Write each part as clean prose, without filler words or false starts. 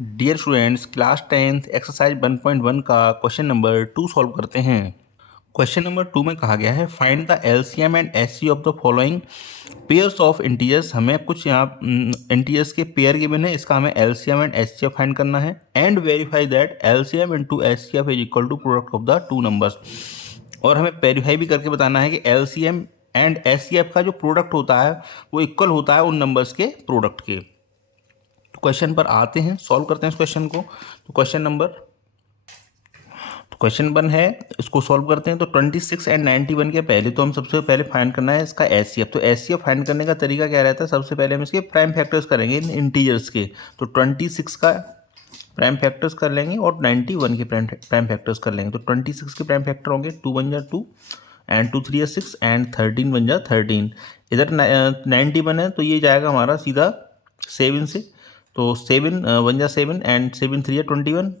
Dear students, class 10th exercise 1.1 का question number 2 solve करते हैं। क्वेश्चन नंबर 2 में कहा गया है find the LCM and HCF of the following pairs of integers. हमें कुछ यहाँ इंटीजर्स के पेयर गिवन है, इसका हमें एलसीएम एंड एचसीएफ फाइंड करना है and verify that LCM into HCF is equal to product of the two numbers. और हमें वेरीफाई भी करके बताना है कि एलसीएम एंड एचसीएफ का जो प्रोडक्ट होता है वो इक्वल होता है उन नंबर्स के प्रोडक्ट के। तो क्वेश्चन पर आते हैं, सॉल्व करते हैं इस क्वेश्चन को। तो क्वेश्चन 1 है, इसको सॉल्व करते हैं। तो 26 एंड 91 के पहले तो हम सबसे पहले फाइंड करना है इसका एचसीएफ। तो एचसीएफ फाइंड करने का तरीका क्या रहता है, सबसे पहले हम इसके प्राइम फैक्टर्स करेंगे इन इंटीजर्स के। तो 26 का प्राइम फैक्टर्स कर लेंगे और 91 के प्राइम फैक्टर्स कर लेंगे। तो 26 के प्राइम फैक्टर होंगे 2 1 जा 2 एंड 2 3 6 एंड 13 1 जा 13। इधर 91 है तो ये जाएगा हमारा सीधा 7 से। तो 7 1 जा 7 एंड 7 3 जा 21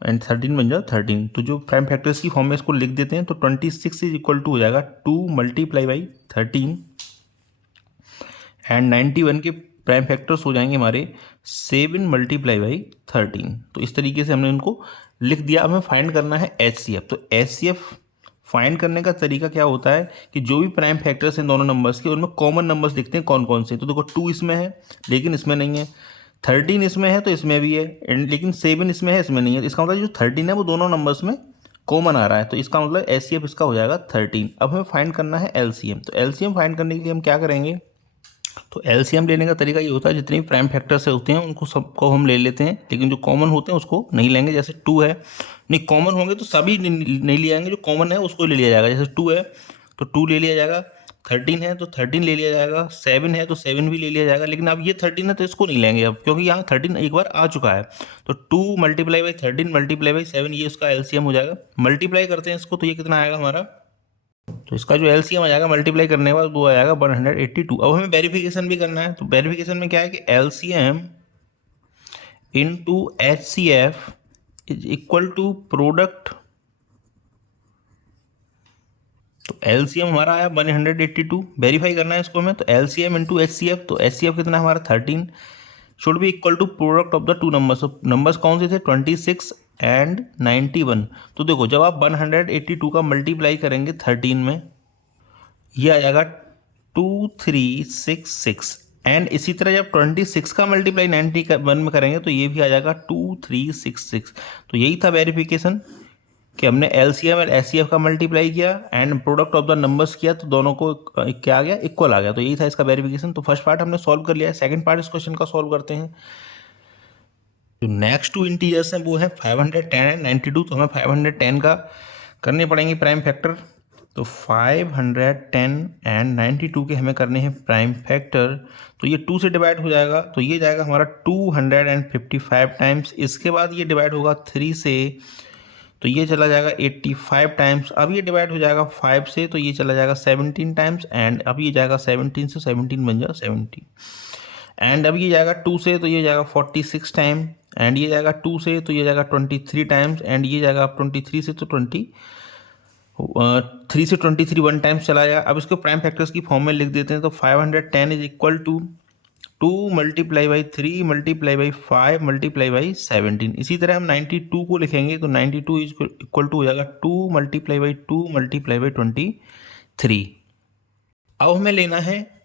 एंड 13 1 जा 13। तो जो प्राइम फैक्टर्स की फॉर्म में इसको लिख देते हैं। तो 26 इज इक्वल टू हो जाएगा 2 मल्टीप्लाई बाई 13 एंड 91 के प्राइम फैक्टर्स हो जाएंगे हमारे 7 मल्टीप्लाई बाई 13। तो इस तरीके से हमने उनको लिख दिया। हमें फाइंड करना है एचसीएफ। तो एचसीएफ फाइंड करने का तरीका क्या होता है कि जो भी प्राइम फैक्टर्स हैं दोनों नंबर्स के, उनमें कॉमन नंबर्स लिखते हैं कौन कौन से। तो देखो 2 इसमें है लेकिन इसमें नहीं है, 13 इसमें है तो इसमें भी है, एंड लेकिन 7 इसमें है इसमें नहीं है। इसका मतलब जो 13 है वो दोनों नंबर्स में कॉमन आ रहा है। तो इसका मतलब एचसीएफ इसका हो जाएगा 13। अब हमें फाइंड करना है एलसीएम। तो एलसीएम फाइंड करने के लिए हम क्या करेंगे, तो एलसीएम लेने का तरीका ये होता है जितने भी प्राइम फैक्टर्स होते हैं उनको सबको हम ले लेते हैं, लेकिन जो कॉमन होते हैं उसको नहीं लेंगे। जैसे 2 है, नहीं कॉमन होंगे तो सभी नहीं ले जाएंगे, जो कॉमन है उसको ले लिया जाएगा। जैसे 2 है तो 2 ले लिया जाएगा, 13 है तो 13 ले लिया जाएगा, 7 है तो 7 भी ले लिया जाएगा। लेकिन अब ये 13 है तो इसको नहीं लेंगे अब, क्योंकि यहाँ 13 एक बार आ चुका है। तो 2 मल्टीप्लाई बाई 13 मल्टीप्लाई बाई 7 ये उसका एलसीएम हो जाएगा। मल्टीप्लाई करते हैं इसको तो ये कितना आएगा हमारा, तो इसका जो एलसीएम आ जाएगा मल्टीप्लाई करने के बाद वो आ जाएगा 182। अब हमें वेरिफिकेशन भी करना है। तो वेरिफिकेशन में क्या है कि LCM into HCF is equal to product. तो एलसीएम हमारा आया 182, वेरीफाई करना है इसको हमें। तो एलसीएम इनटू एचसीएफ, तो एचसीएफ कितना है हमारा 13, should be equal to product of the two numbers. Numbers कौन से थे, 26 एंड 91। तो देखो जब आप 182 का मल्टीप्लाई करेंगे 13 में, ये आ जाएगा 2366। एंड इसी तरह जब 26 का मल्टीप्लाई 91 में करेंगे तो ये भी आ जाएगा 2366। तो यही था वेरिफिकेशन कि हमने एलसीएम और एचसीएफ का मल्टीप्लाई किया and product of the numbers किया तो दोनों को क्या आ गया, इक्वल आ गया। तो यही था इसका वेरिफिकेशन। तो फर्स्ट पार्ट हमने सॉल्व कर लिया है। सेकंड पार्ट इस क्वेश्चन का सॉल्व करते हैं। जो नेक्स्ट टू इंटीजर्स हैं वो है 510 एंड 92। तो हमें 510 का करने पड़ेंगे प्राइम फैक्टर। तो 510 एंड 92 के हमें करने हैं प्राइम फैक्टर। तो ये 2 से डिवाइड हो जाएगा तो ये जाएगा हमारा 255 टाइम्स। इसके बाद ये डिवाइड होगा 3 से तो ये चला जाएगा 85 टाइम्स। अब ये डिवाइड हो जाएगा 5 से तो ये चला जाएगा 17 टाइम्स। एंड अब ये जाएगा 17 से 17 बन जाएगा 70। एंड अब ये जाएगा 2 से तो ये जाएगा 46 टाइम। एंड ये जाएगा 2 से तो ये जाएगा 23 टाइम्स। एंड ये जाएगा 23 से तो 3 से 23 1 टाइम्स चला जाएगा। अब इसको प्राइम फैक्टर्स की फॉर्म में लिख देते हैं। तो 510 is equal to 2 multiply by 3 multiply by 5 multiply by 17। इसी तरह हम 92 को लिखेंगे तो 92 इज इक्वल टू हो जाएगा 2 मल्टीप्लाई बाई 2 मल्टीप्लाई बाई 23। अब हमें लेना है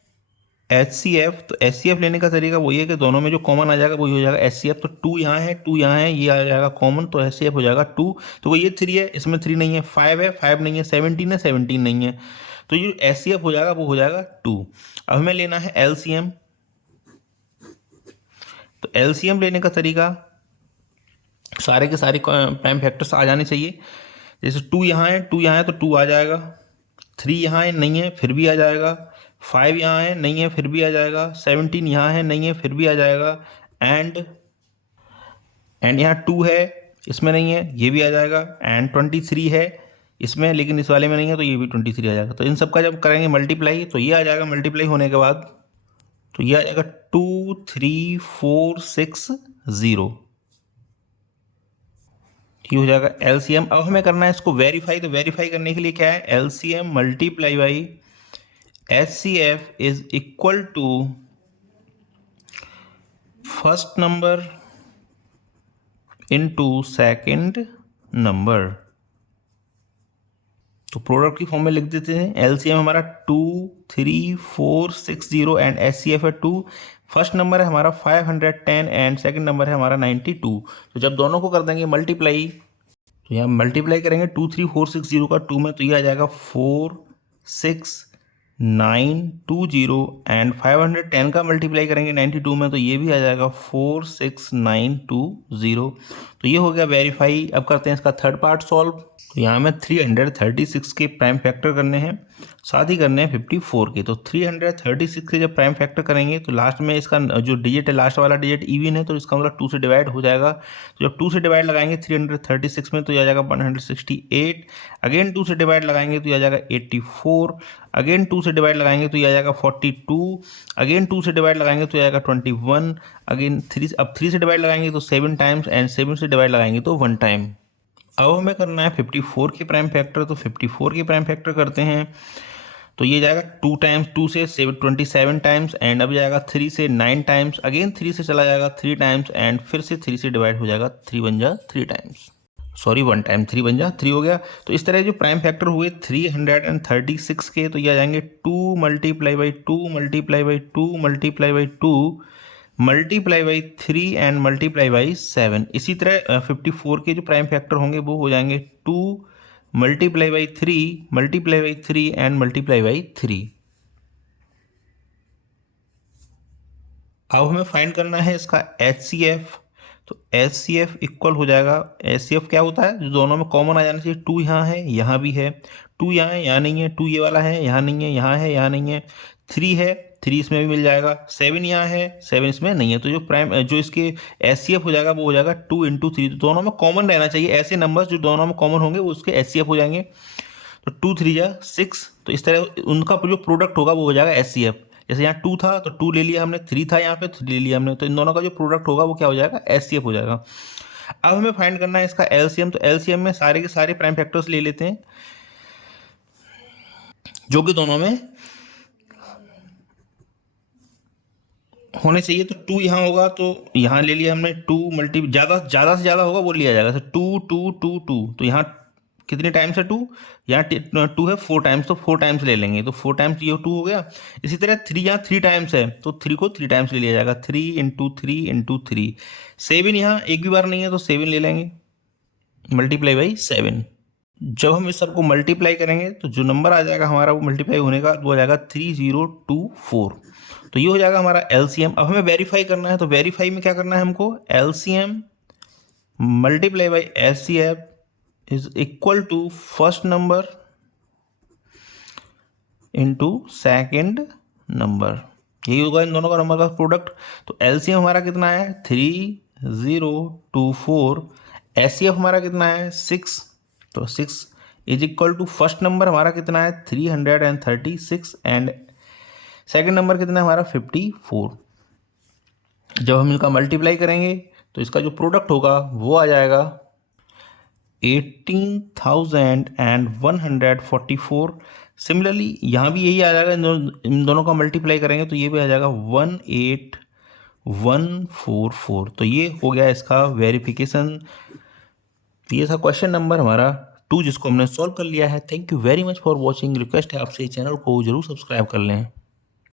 एचसीएफ। तो एचसीएफ लेने का तरीका वही है कि दोनों में जो कॉमन आ जाएगा वही हो जाएगा एचसीएफ। तो 2 यहाँ है 2 यहाँ है, ये आ जाएगा कॉमन तो एचसीएफ हो जाएगा 2। तो वो ये 3 है, इसमें 3 नहीं है, 5 है 5 नहीं है, 17 है 17 नहीं है। तो ये एचसीएफ हो जाएगा वो हो जाएगा 2। अब हमें लेना है एलसीएम। तो एलसीएम लेने का तरीका, सारे के सारे प्राइम फैक्टर्स आ जाने चाहिए। जैसे 2 यहाँ है 2 यहाँ है तो 2 आ जाएगा, 3 यहाँ है नहीं है फिर भी आ जाएगा, 5 यहाँ है नहीं है फिर भी आ जाएगा, 17 यहाँ है नहीं है फिर भी आ जाएगा, एंड यहाँ 2 है इसमें नहीं है ये भी आ जाएगा, एंड 23 है इसमें लेकिन इस वाले में नहीं है तो ये भी 23 आ जाएगा। तो इन सब का जब करेंगे मल्टीप्लाई तो ये आ जाएगा, मल्टीप्लाई होने के बाद तो ये आ जाएगा 23460। ये हो जाएगा एलसीएम। अब हमें करना है इसको वेरीफाई। तो वेरीफाई करने के लिए क्या है, LCM multiply by HCF is equal to first number into second number. तो प्रोडक्ट की फॉर्म में लिख देते हैं। एलसीएम हमारा 23460 एंड एचसीएफ है 2। फर्स्ट नंबर है हमारा 510 एंड सेकंड नंबर है हमारा 92। तो जब दोनों को कर देंगे मल्टीप्लाई, तो यहाँ मल्टीप्लाई करेंगे 23460 का 2 में, तो ये आ जाएगा 46920 एंड 510 का मल्टीप्लाई करेंगे 92 में, तो ये भी आ जाएगा 46920। तो ये हो गया वेरीफाई। अब करते हैं इसका थर्ड पार्ट सॉल्व। तो यहाँ में 336 के प्राइम फैक्टर करने हैं, साथ ही करने हैं 54 के। तो 336 के जब प्राइम फैक्टर करेंगे तो लास्ट में इसका जो डिजिट है, लास्ट वाला डिजिट इवन है, तो इसका मतलब 2 से डिवाइड हो जाएगा। तो जब 2 से डिवाइड लगाएंगे 336 में तो ये आ जाएगा 168। अगेन 2 से डिवाइड लगाएंगे तो ये आ जाएगा 84। अगेन 2 से डिवाइड लगाएंगे तो ये आ जाएगा 42। अगेन 2 से डिवाइड लगाएंगे तो ये आएगा 21। अगेन 3 से डिवाइड लगाएंगे तो 7 टाइम्स एंड 7 से डिवाइड लगाएंगे तो 1 टाइम। अब हमें करना है 54 के प्राइम फैक्टर। तो 54 के प्राइम फैक्टर करते हैं तो ये जाएगा 2 टाइम्स, 2 से 27 टाइम्स एंड अब जाएगा 3 से 9 टाइम्स। अगेन 3 से चला जाएगा 3 टाइम्स एंड फिर से 3 से डिवाइड हो जाएगा, 3 बन जा 3 टाइम्स, सॉरी 1 टाइम, 3 बन जा 3 हो गया। तो इस तरह जो प्राइम फैक्टर हुए 336 के, तो ये आ जाएंगे 2 multiply by 2 multiply by 2 multiply by 2 multiply by 3 and multiply by 7। इसी तरह 54 के जो प्राइम फैक्टर होंगे वो हो जाएंगे 2 multiply by 3 multiply by 3 and multiply by 3। अब हमें फाइंड करना है इसका HCF। तो HCF इक्वल हो जाएगा, HCF क्या होता है, जो दोनों में कॉमन आ जाना चाहिए। 2 यहाँ है, यहाँ भी है, 2 यहाँ है, यहाँ नहीं है, 2 ये वाला है, यहाँ नहीं है, यहाँ है, यहाँ नहीं है, 3 है, 3 इसमें भी मिल जाएगा, 7 यहाँ है, 7 इसमें नहीं है। तो जो इसके HCF हो जाएगा वो हो जाएगा 2 इंटू 3। तो दोनों में कॉमन रहना चाहिए, ऐसे नंबर्स जो दोनों में कॉमन होंगे वो उसके HCF हो जाएंगे। तो 2 3 जा 6। तो इस तरह उनका जो प्रोडक्ट होगा वो हो जाएगा HCF। जैसे यहाँ 2 था तो 2 ले लिया हमने, 3 था यहाँ पे 3 ले लिया हमने, तो इन दोनों का जो प्रोडक्ट होगा वो क्या हो जाएगा, HCF हो जाएगा। अब हमें फाइंड करना है इसका LCM। तो LCM में सारे के सारे प्राइम फैक्टर्स ले लेते हैं जो कि दोनों में होने चाहिए। तो 2 यहाँ होगा तो यहाँ ले लिया हमने, 2 मल्टी ज़्यादा से ज़्यादा होगा वो लिया जाएगा। तो 2 2 2 2, तो यहाँ कितने टाइम्स है 2, यहाँ 2 है 4 टाइम्स, तो 4 टाइम्स ले लेंगे, तो 4 टाइम्स ये 2 हो गया। इसी तरह 3 यहाँ 3 टाइम्स है तो 3 को 3 टाइम्स ले लिया जाएगा, 3 इंटू 3 इंटू 3। 7 यहाँ एक भी बार नहीं है तो 7 ले लेंगे मल्टीप्लाई बाई 7। जब हम इस सबको मल्टीप्लाई करेंगे तो जो नंबर आ जाएगा हमारा वो मल्टीप्लाई होने का वो आ जाएगा 3024। तो ये हो जाएगा हमारा LCM। अब हमें वेरीफाई करना है। तो वेरीफाई में क्या करना है हमको, LCM multiply by HCF is equal to first number into second number, यही होगा इन दोनों का नंबर का प्रोडक्ट। तो LCM हमारा कितना है 3024, HCF हमारा कितना है 6। तो 6 is equal to first number हमारा कितना है 336 एंड सेकेंड नंबर कितना है हमारा 54। जब हम इनका मल्टीप्लाई करेंगे तो इसका जो प्रोडक्ट होगा वो आ जाएगा 18,144। सिमिलरली यहाँ भी यही आ जाएगा, इन दोनों का मल्टीप्लाई करेंगे तो ये भी आ जाएगा 18144। तो ये हो गया इसका वेरिफिकेशन। ये था क्वेश्चन नंबर हमारा 2 जिसको हमने सॉल्व कर लिया है। Thank you very much for watching. Request है आपसे चैनल को जरूर सब्सक्राइब कर लें।